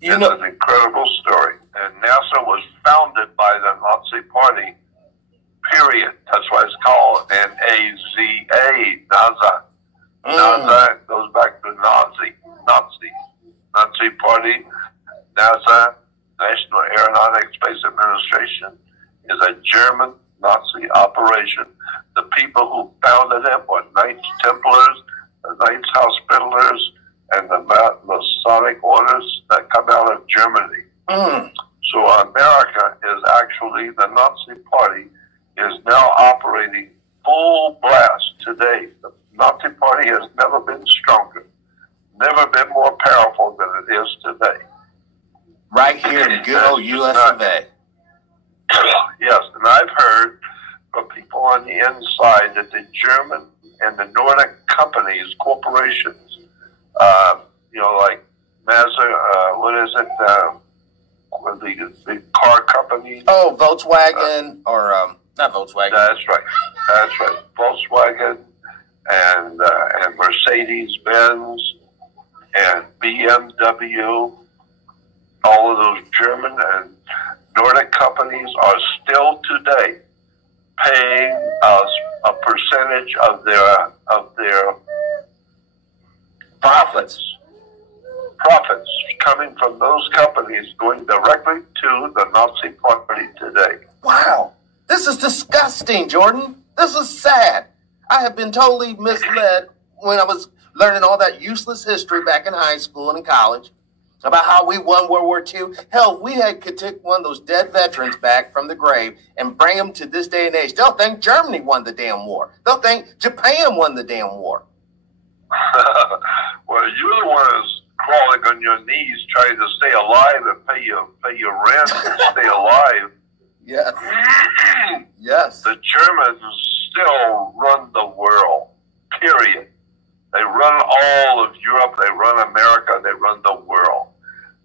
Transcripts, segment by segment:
It's an incredible story. And NASA was founded by the Nazi Party, period. That's why it's called N-A-Z-A, NASA. NASA goes back to Nazi Party. NASA, National Aeronautics Space Administration, is a German Nazi operation. The people who founded it were Knights Templars, the Knights Hospitallers, and the Masonic orders that come out of Germany. So America is actually, the Nazi Party is now operating full blast today. The Nazi Party has never been stronger, never been more powerful than it is today. Right here in good old US of A. Yes, and I've heard from people on the inside that the German and the Nordic companies, corporations, like Mazda, what is it, the car company? Oh, Volkswagen, or not Volkswagen. That's right. Volkswagen and Mercedes-Benz and BMW, all of those German and Nordic companies are still today paying us a percentage of their profits coming from those companies going directly to the Nazi Party today. Wow. This is disgusting, Jordan. This is sad. I have been totally misled when I was learning all that useless history back in high school and in college about how we won World War II. Hell, we could take one of those dead veterans back from the grave and bring them to this day and age. They'll think Germany won the damn war. They'll think Japan won the damn war. Well, you're the one who's crawling on your knees trying to stay alive and pay your rent and stay alive. Yes. Yes. The Germans still run the world, period. They run all of Europe, they run America, they run the world.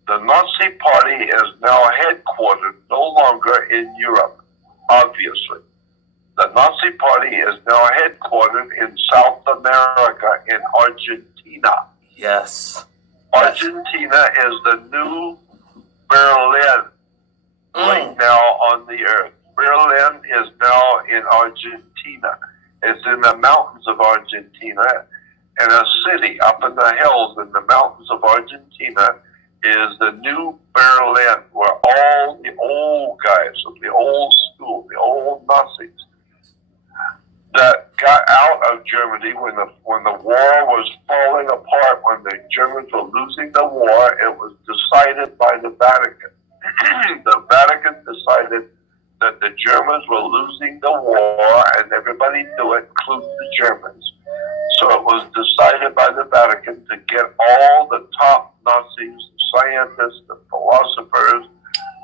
The Nazi Party is now headquartered no longer in Europe, obviously. The Nazi Party is now headquartered in South America, in Argentina. Yes. Argentina is the new Berlin right now on the earth. Berlin is now in Argentina. It's in the mountains of Argentina. And a city up in the hills in the mountains of Argentina is the new Berlin, where all the old guys of the old school, the old Nazis, that got out of Germany when the war was falling apart, when the Germans were losing the war, it was decided by the Vatican. The Vatican decided that the Germans were losing the war, and everybody knew it, including the Germans. So it was decided by the Vatican to get all the top Nazis, the scientists, the philosophers,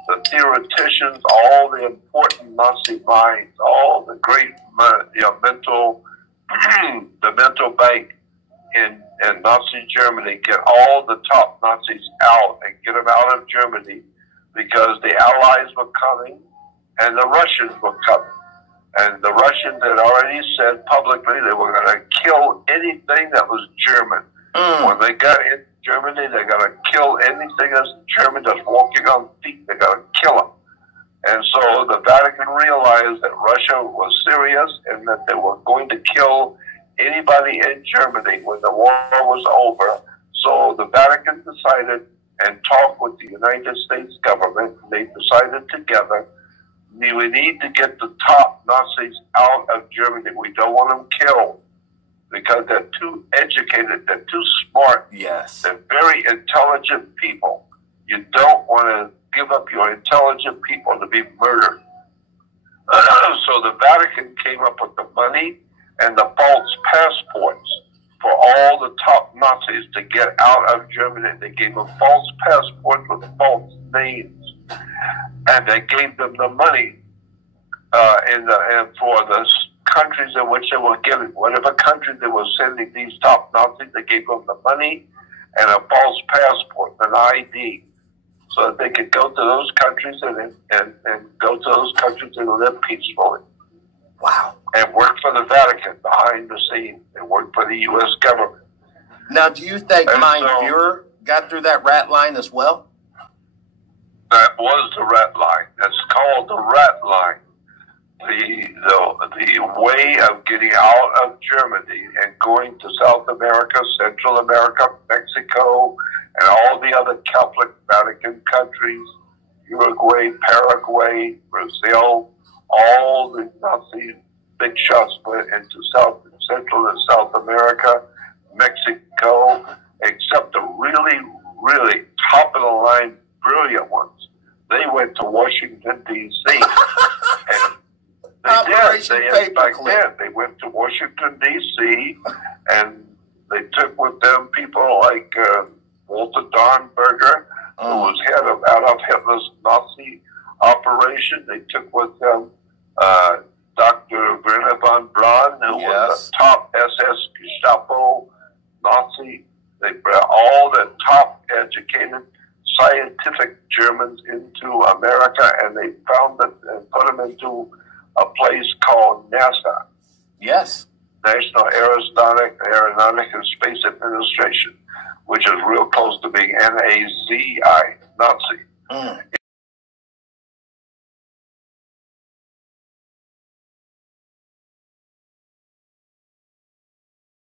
the theoreticians, all the important Nazi minds, all the great the mental bank in Nazi Germany, get all the top Nazis out and get them out of Germany, because the Allies were coming and the Russians were coming. And the Russians had already said publicly they were going to kill anything that was German. When they got in Germany, they're going to kill anything that's German, just walking on feet. They're going to kill them. And so the Vatican realized that Russia was serious and that they were going to kill anybody in Germany when the war was over. So the Vatican decided and talked with the United States government. They decided together, we need to get the top Nazis out of Germany. We don't want them killed because they're too educated. They're too smart. Yes. They're very intelligent people. You don't want to give up your intelligent people to be murdered. So the Vatican came up with the money and the false passports for all the top Nazis to get out of Germany. They gave them false passports with false names. And they gave them the money and for the countries in which they were giving. Whatever country they were sending these top Nazis, they gave them the money and a false passport, an ID, so that they could go to those countries and go to those countries and live peacefully. Wow. And work for the Vatican behind the scenes. And work for the U.S. government. Now, do you think Mein Fuhrer got through that rat line as well? That was the red line. That's called the red line. The way of getting out of Germany and going to South America, Central America, Mexico, and all the other Catholic Vatican countries, Uruguay, Paraguay, Brazil, all the Nazi big shots went into Central and South America, Mexico, except the really, really top of the line, brilliant ones. They went to Washington, D.C. and they went to Washington, D.C., and they took with them people like Walter Dornberger, who was head of Adolf Hitler's Nazi operation. They took with them Dr. Werner von Braun, who was the top SS Gestapo Nazi. They brought all the top educated scientific Germans into America, and they found them and put them into a place called NASA. Yes. National Aeronautic and Space Administration, which is real close to being Nazi, Nazi.